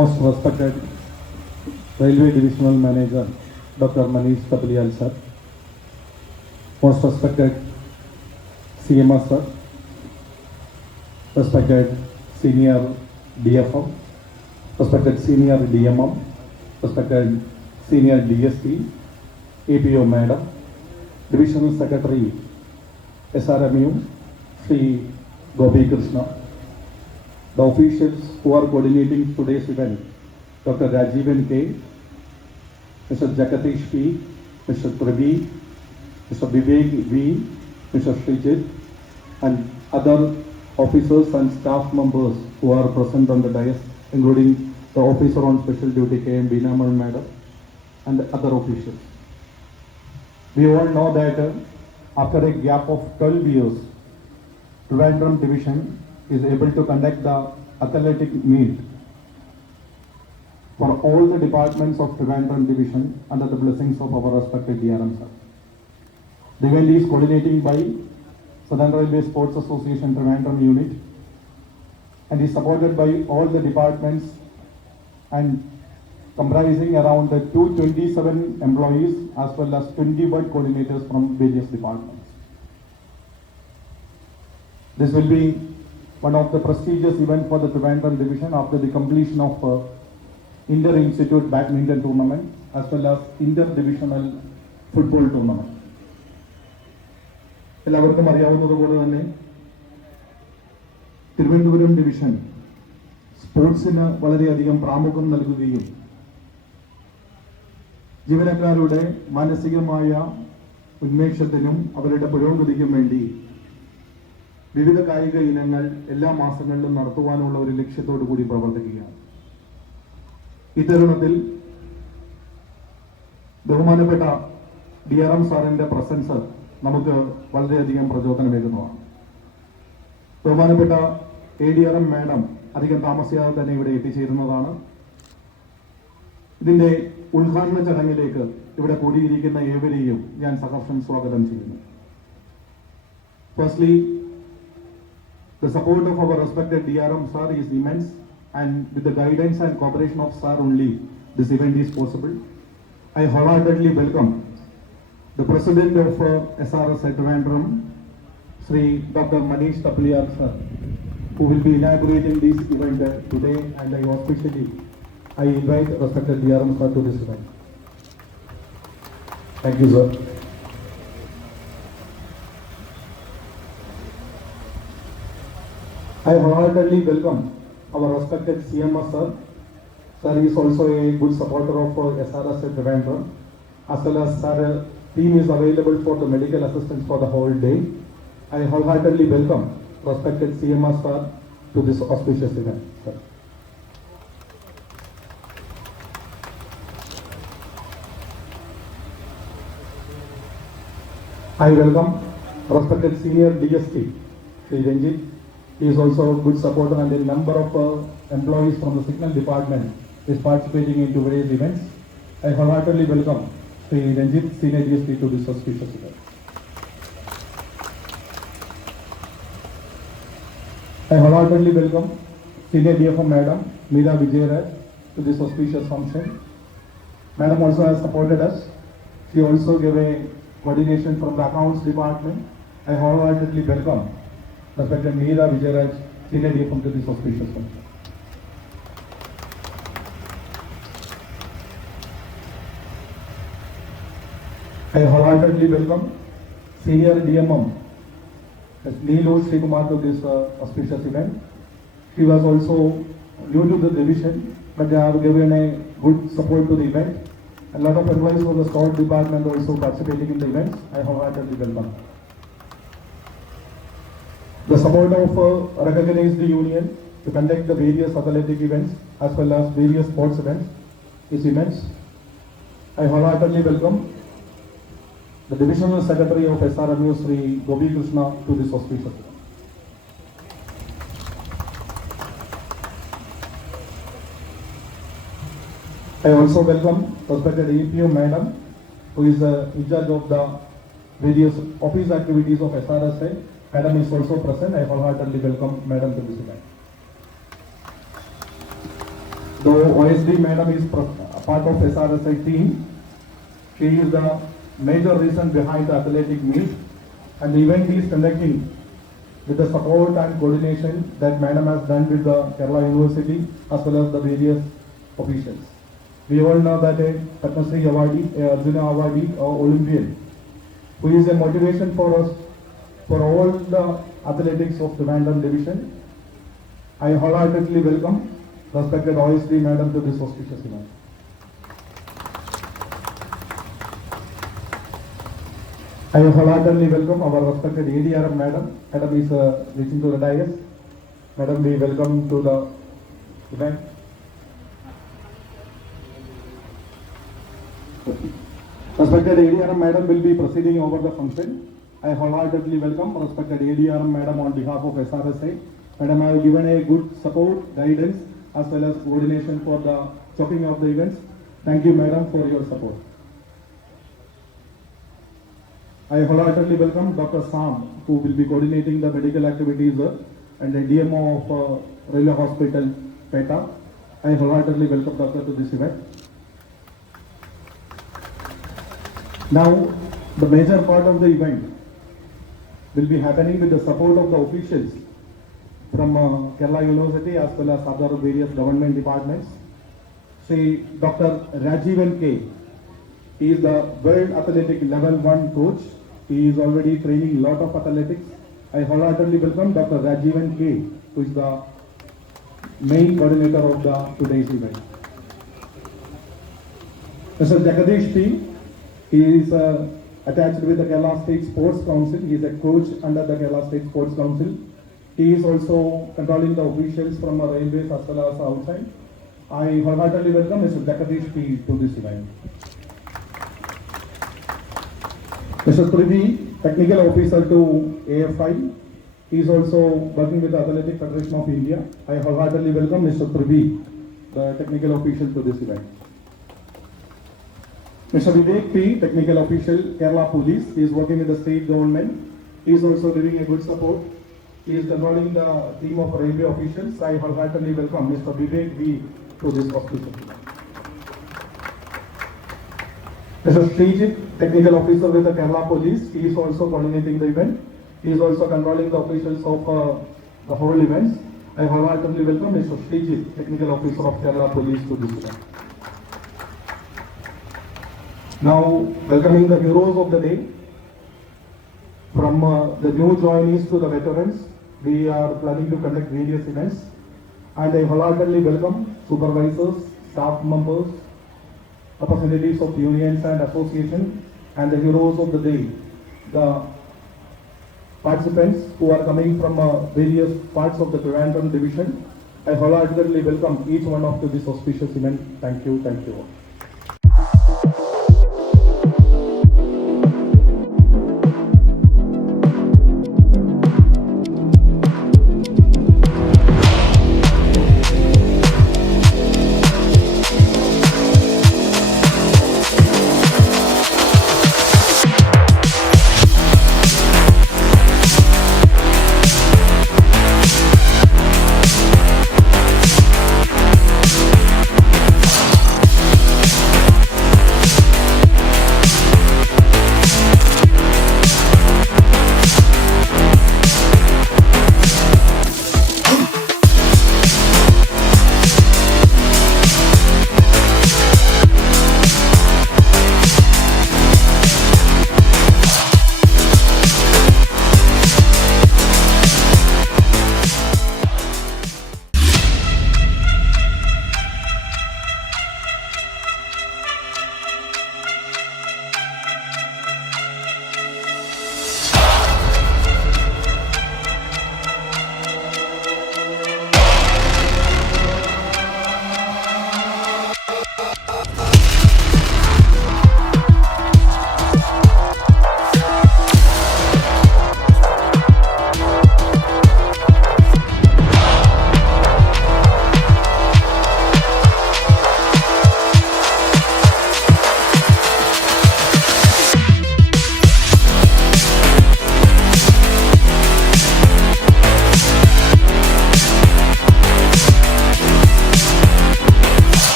most respected Railway Divisional Manager Dr. Manish Tapliyal sir, most respected CMR sir, respected senior DFM, respected senior DMM, respected senior DSP, APO Madam, Divisional Secretary SRMU, Sri Gopi Krishna, the officials who are coordinating today's event, Dr. Rajivan K, Mr. Jagadish P, Mr. Pravi, Mr. Vivek V, Mr. Srijit, and other officers and staff members who are present on the dais, including the officer on special duty KM Binamal Madam and other officials. We all know that after a gap of 12 years, Trivandrum Division is able to conduct the athletic meet for all the departments of Trivandrum Division under the blessings of our respected DRM sir. The event is coordinating by Southern Railway Sports Association Trivandrum unit and is supported by all the departments and comprising around the 227 employees as well as 21 coordinators from various departments. This will be one of the prestigious events for the Trivandrum Division after the completion of Inter-Institute Badminton Tournament as well as Inter-Divisional Football Tournament. എല്ലാവർക്കും അറിയാവുന്നതുപോലെ തന്നെ തിരുവനന്തപുരം ഡിവിഷൻ സ്പോർട്സിന് വളരെയധികം പ്രാമുഖ്യം നൽകുകയും ജീവനക്കാരുടെ മാനസികമായ ഉന്മേഷത്തിനും അവരുടെ പുരോഗതിക്കും വേണ്ടി വിവിധ കായിക ഇനങ്ങൾ എല്ലാ മാസങ്ങളിലും നടത്തുവാനുള്ള ഒരു ലക്ഷ്യത്തോടു കൂടി പ്രവർത്തിക്കുകയാണ്. ഇത്തരുണത്തിൽ ബഹുമാനപ്പെട്ട DRM സാറിന്റെ പ്രസൻസ് നമുക്ക് വളരെയധികം പ്രചോദനമേകുന്നതാണ്. ബഹുമാനപ്പെട്ട ADRM മാഡം അധികം താമസിയാതെ തന്നെ ഇവിടെ എത്തിച്ചേരുന്നതാണ്. ഇതിന്റെ ഉദ്ഘാടന ചടങ്ങിലേക്ക് ഇവിടെ കൂടിയിരിക്കുന്ന ഏവരെയും ഞാൻ സഹർഷം സ്വാഗതം ചെയ്യുന്നു. Firstly, the support of our respected DRM sir is immense, and with the guidance and cooperation of sir only this event is possible. I wholeheartedly welcome the President of SRS at Trivandrum, Sri Dr. Manish Tapliyal sir, who will be inaugurating this event today, and I invite respected DRM sir to this event. Thank you, sir. I wholeheartedly welcome our respected CMR sir. Sir is also a good supporter of SRS at Trivandrum, as well as sir team is available for the medical assistance for the whole day. I wholeheartedly welcome respected CMR sir to this auspicious event, sir. I welcome respected senior DSP, Sri Ranjit. He is also a good supporter, and a number of employees from the signal department is participating into various events. I wholeheartedly welcome Sri Ranjit, senior DSP, to this auspicious event. I wholeheartedly welcome senior DFM Madam Meera Vijayaraj to this auspicious function. Madam also has supported us. She also gave a coordination from the accounts department. I wholeheartedly welcome respected Meera Vijayaraj, senior DFM, to this auspicious function. I wholeheartedly welcome senior DMM Neelu Srikumar to this auspicious event. She was also new to the division, but they have given a good support to the event. A lot of employees from the scout department also participating in the events. I wholeheartedly welcome. The support of recognized union to conduct the various athletic events as well as various sports events is immense. I wholeheartedly welcome the Divisional Secretary of SRMU, Sri Gopi Krishna, to this auspicious event. I also welcome respected APO Madam, who is in charge of the various office activities of SRSA. Madam is also present. I wholeheartedly welcome Madam to this event. Though OSD madam is part of SRSI team, she is the major reason behind the athletic meet, and the event is conducting with the support and coordination that madam has done with the Kerala University as well as the various officials. We all know that a Padma Shri awardee, a Arjuna awardee or Olympian, who is a motivation for us, for all the athletics of the Trivandrum division. I wholeheartedly welcome respected OSD madam to this auspicious event. I wholeheartedly welcome our respected ADRM madam. Madam is reaching to the dais. Madam, we welcome to the event. Respected ADRM madam will be proceeding over the function. I wholeheartedly welcome respected ADRM madam on behalf of SRSA. Madam, I have given a good support, guidance as well as coordination for the chopping of the events. Thank you madam for your support. I wholeheartedly welcome Dr. Sam, who will be coordinating the medical activities and the DMO of Railway Hospital, PETA. I wholeheartedly welcome Doctor to this event. Now, the major part of the event will be happening with the support of the officials from Kerala University as well as other various government departments. See, Dr. Rajivan K. He is the World Athletic Level 1 coach. He is already training a lot of athletics. I wholeheartedly welcome Dr. Rajivan K, who is the main coordinator of today's event. Mr. Jagadish P. He is attached with the Kerala State Sports Council. He is a coach under the Kerala State Sports Council. He is also controlling the officials from railways as well as outside. I wholeheartedly welcome Mr. Jagadish P to this event. Mr. Privi, technical officer to AFI. He is also working with the Athletic Federation of India. I wholeheartedly welcome Mr. Privi, the technical official to this event. Mr. Vivek P, technical official, Kerala Police. He is working with the state government. He is also giving a good support. He is controlling the team of railway officials. I wholeheartedly welcome Mr. Vivek V to this hospital. Mr. Srijit, technical officer with the Kerala Police. He is also coordinating the event. He is also controlling the officials of the whole events. I wholeheartedly welcome Mr. Srijit, technical officer of Kerala Police to this event. Now, welcoming the heroes of the day. From the new joinees to the veterans, we are planning to conduct various events. And I wholeheartedly welcome supervisors, staff members, representatives of unions and associations, and the heroes of the day, the participants who are coming from various parts of the Trivandrum division. I wholeheartedly welcome each one of to this auspicious event. Thank you all.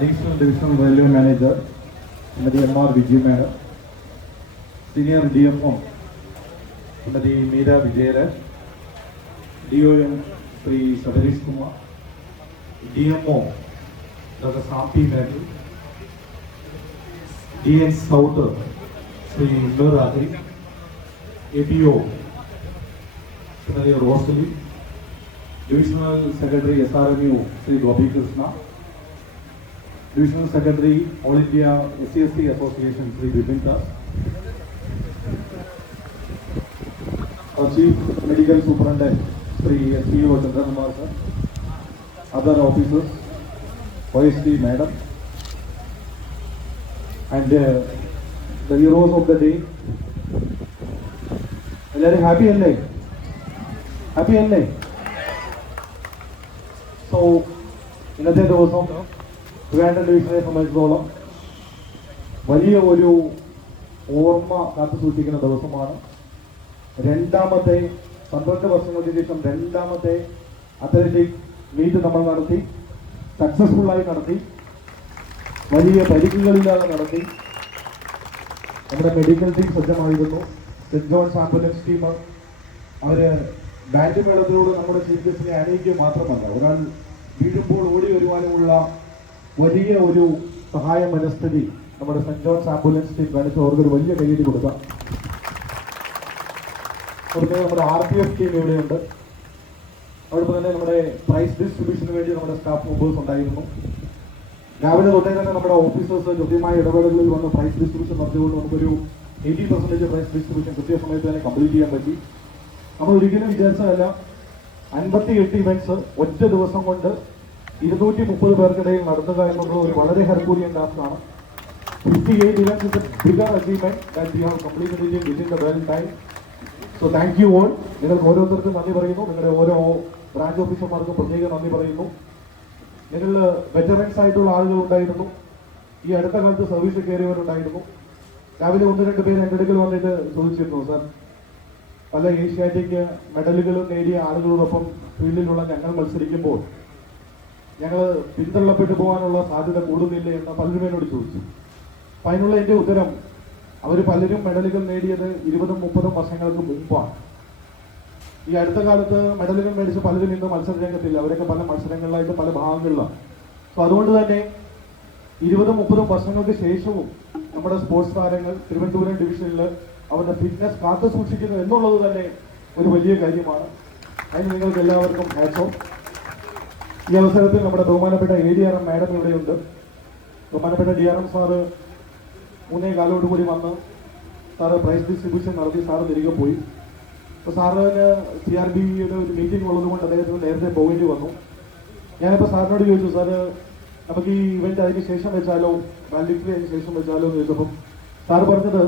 Additional Divisional Railway Manager, Srimati M.R. Vijay Madam, Senior DFO, Srimati Meera Vijayaraj, DOM Sri Satish Kumar, DMO Dr. Sampi Madhu, DN South Sri Indra Radhi, APO Srimati Rosalie, Divisional Secretary SRMU Sri Gopi Krishna, Divisional Secretary All India SCST Association Sri Vipin Das, our Chief Medical Superintendent Sri SPO Chandrakumar sir, other officers, OSD Madam, and the heroes of the day. എല്ലാവരും ഹാപ്പി അല്ലേ? ഹാപ്പി അല്ലേ? സോ ഇന്നത്തെ ദിവസം ട്രിവാൻഡ്രം ഡിവിഷനെ സംബന്ധിച്ചിടത്തോളം വലിയ ഒരു ഓർമ്മ കാത്തു സൂക്ഷിക്കുന്ന ദിവസമാണ്. രണ്ടാമത്തെ 12 വർഷങ്ങൾക്ക് ശേഷം രണ്ടാമത്തെ അത്ലറ്റിക് മീറ്റ് നമ്മൾ നടത്തി, സക്സസ്ഫുള്ളായി നടത്തി, വലിയ പരിക്കുകളില്ലാതെ നടത്തി. നമ്മുടെ മെഡിക്കൽ ടീം സജ്ജമായിരുന്നു. സെന്റ് ജോൺസ് ആംബുലൻസ് ടീം അവർ ബാൻഡ് മേളത്തിലൂടെ നമ്മുടെ ചീഫ് ഗസ്റ്റിനെ അണിയിക്കുക മാത്രമല്ല, ഒരാൾ വീഴുമ്പോൾ ഓടി വരുവാനുമുള്ള വലിയ ഒരു സഹായ മനസ്ഥിതി നമ്മുടെ സെന്റ് ജോൺസ് ആംബുലൻസ് ടീം കാണിച്ച് അവർക്കൊരു വലിയ കൈയ്യടി കൊടുക്കാം. അതുപോലെ നമ്മുടെ RPF ടീം ഇവിടെയുണ്ട്. അതോടൊപ്പം തന്നെ നമ്മുടെ പ്രൈസ് ഡിസ്ട്രിബ്യൂഷന് വേണ്ടി നമ്മുടെ സ്റ്റാഫ് മെമ്പേഴ്സ് ഉണ്ടായിരുന്നു. രാവിലെ തൊട്ടേ തന്നെ നമ്മുടെ ഓഫീസേഴ്സ് കൃത്യമായ ഇടപെടലുകളിൽ വന്ന് പ്രൈസ് ഡിസ്ട്രിബ്യൂഷൻ നടത്തിക്കൊണ്ട് നമുക്കൊരു 80% പ്രൈസ് ഡിസ്ട്രിബ്യൂഷൻ കൃത്യസമയത്ത് തന്നെ കംപ്ലീറ്റ് ചെയ്യാൻ പറ്റി. നമ്മൾ ഒരിക്കലും വിചാരിച്ചതല്ല 58 ഇവന്റ്സ് ഒറ്റ ദിവസം കൊണ്ട് 230 പേർക്കിടയിൽ നടത്തുക എന്നുള്ള ഒരു വളരെ ഹെർക്കൂലിയൻ ടാസ്ക്കാണ്. 58 events is a bigger achievement that we have completed it within the well time. So thank you all. നിങ്ങൾക്ക് ഓരോരുത്തർക്കും നന്ദി പറയുന്നു. നിങ്ങളുടെ ഓരോ ബ്രാഞ്ച് ഓഫീസർമാർക്കും പ്രത്യേകം നന്ദി പറയുന്നു. നിങ്ങൾ വെറ്ററൻസ് ആയിട്ടുള്ള ആളുകൾ ഉണ്ടായിരുന്നു. ഈ അടുത്ത കാലത്ത് സർവീസ് കയറിയവരുണ്ടായിരുന്നു. രാവിലെ 1-2 പേര് എൻ്റെ അടുക്കൽ വന്നിട്ട് ചോദിച്ചിരുന്നു, സാർ പല ഏഷ്യാറ്റിക് മെഡലുകൾ നേടിയ ആളുകളോടൊപ്പം ഫീൽഡിലുള്ള ഞങ്ങൾ മത്സരിക്കുമ്പോൾ ഞങ്ങൾ പിന്തള്ളപ്പെട്ടു പോകാനുള്ള സാധ്യത കൂടുന്നില്ലേ എന്ന് പലരും എന്നോട് ചോദിച്ചു. അപ്പം അതിനുള്ള എൻ്റെ ഉത്തരം, അവർ പലരും മെഡലുകൾ നേടിയത് 20-30 വർഷങ്ങൾക്ക് മുമ്പാണ്. ഈ അടുത്ത കാലത്ത് മെഡലുകൾ മേടിച്ച് പലരും ഇന്ന് മത്സര രംഗത്തില്ല. അവരൊക്കെ പല മത്സരങ്ങളിലായിട്ട് പല ഭാഗങ്ങളിലാണ്. സോ അതുകൊണ്ട് തന്നെ 20-30 വർഷങ്ങൾക്ക് ശേഷവും നമ്മുടെ സ്പോർട്സ് താരങ്ങൾ തിരുവനന്തപുരം ഡിവിഷനിൽ അവരുടെ ഫിറ്റ്നസ് കാത്തു സൂക്ഷിക്കുന്നു എന്നുള്ളത് തന്നെ ഒരു വലിയ കാര്യമാണ്. അതിന് നിങ്ങൾക്ക് എല്ലാവർക്കും ഹാറ്റ്സ് ഓഫ്. ഈ അവസരത്തിൽ നമ്മുടെ ബഹുമാനപ്പെട്ട ADRM മാഡം ഇവിടെയുണ്ട്. ബഹുമാനപ്പെട്ട DRM സാറ് 3:15 കൂടി വന്ന് സാറ് പ്രൈസ് ഡിസ്ട്രിബ്യൂഷൻ നടത്തി സാറ് തിരികെ പോയി. അപ്പോൾ സാറിന് CRBയുടെ ഒരു മീറ്റിംഗ് ഉള്ളത് കൊണ്ട് അദ്ദേഹത്തിന് നേരത്തെ പോകേണ്ടി വന്നു. ഞാനിപ്പോൾ സാറിനോട് ചോദിച്ചു, സാറ് നമുക്ക് ഈ ഇവന്റ് അതിന് ശേഷം വെച്ചാലോ, വാലിഡിറ്റി അതിന് ശേഷം വെച്ചാലോ എന്ന് ചോദിച്ചപ്പം സാറ് പറഞ്ഞത്,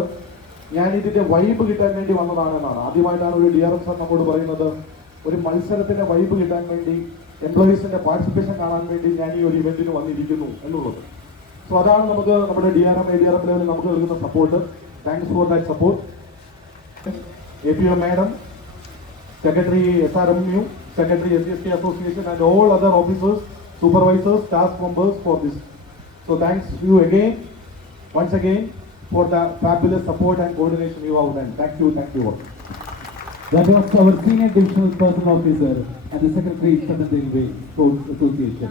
ഞാൻ ഇതിന്റെ വൈബ് കിട്ടാൻ വേണ്ടി വന്നതാണെന്നാണ്. ആദ്യമായിട്ടാണ് ഒരു DRM സാർ നമ്മോട് പറയുന്നത്, ഒരു മത്സരത്തിന്റെ വൈബ് കിട്ടാൻ വേണ്ടി, എംപ്ലോയീസിന്റെ പാർട്ടിസിപ്പേഷൻ കാണാൻ വേണ്ടി ഞാൻ ഈ ഒരു ഇവന്റിന് വന്നിരിക്കുന്നു എന്നുള്ളത്. സോ അതാണ് നമുക്ക് നമ്മുടെ ADRM ലെവലിൽ നമുക്ക് നൽകുന്ന support. Thanks for that support. APO madam, secretary SRMU, secretary SCST Association and all other officers, supervisors, staff members for this. So thanks you again, once again, for the fabulous support and coordination you have done. Thank you all. That was our Senior Divisional Personnel Officer and the Secretary of the Railway Sports Association.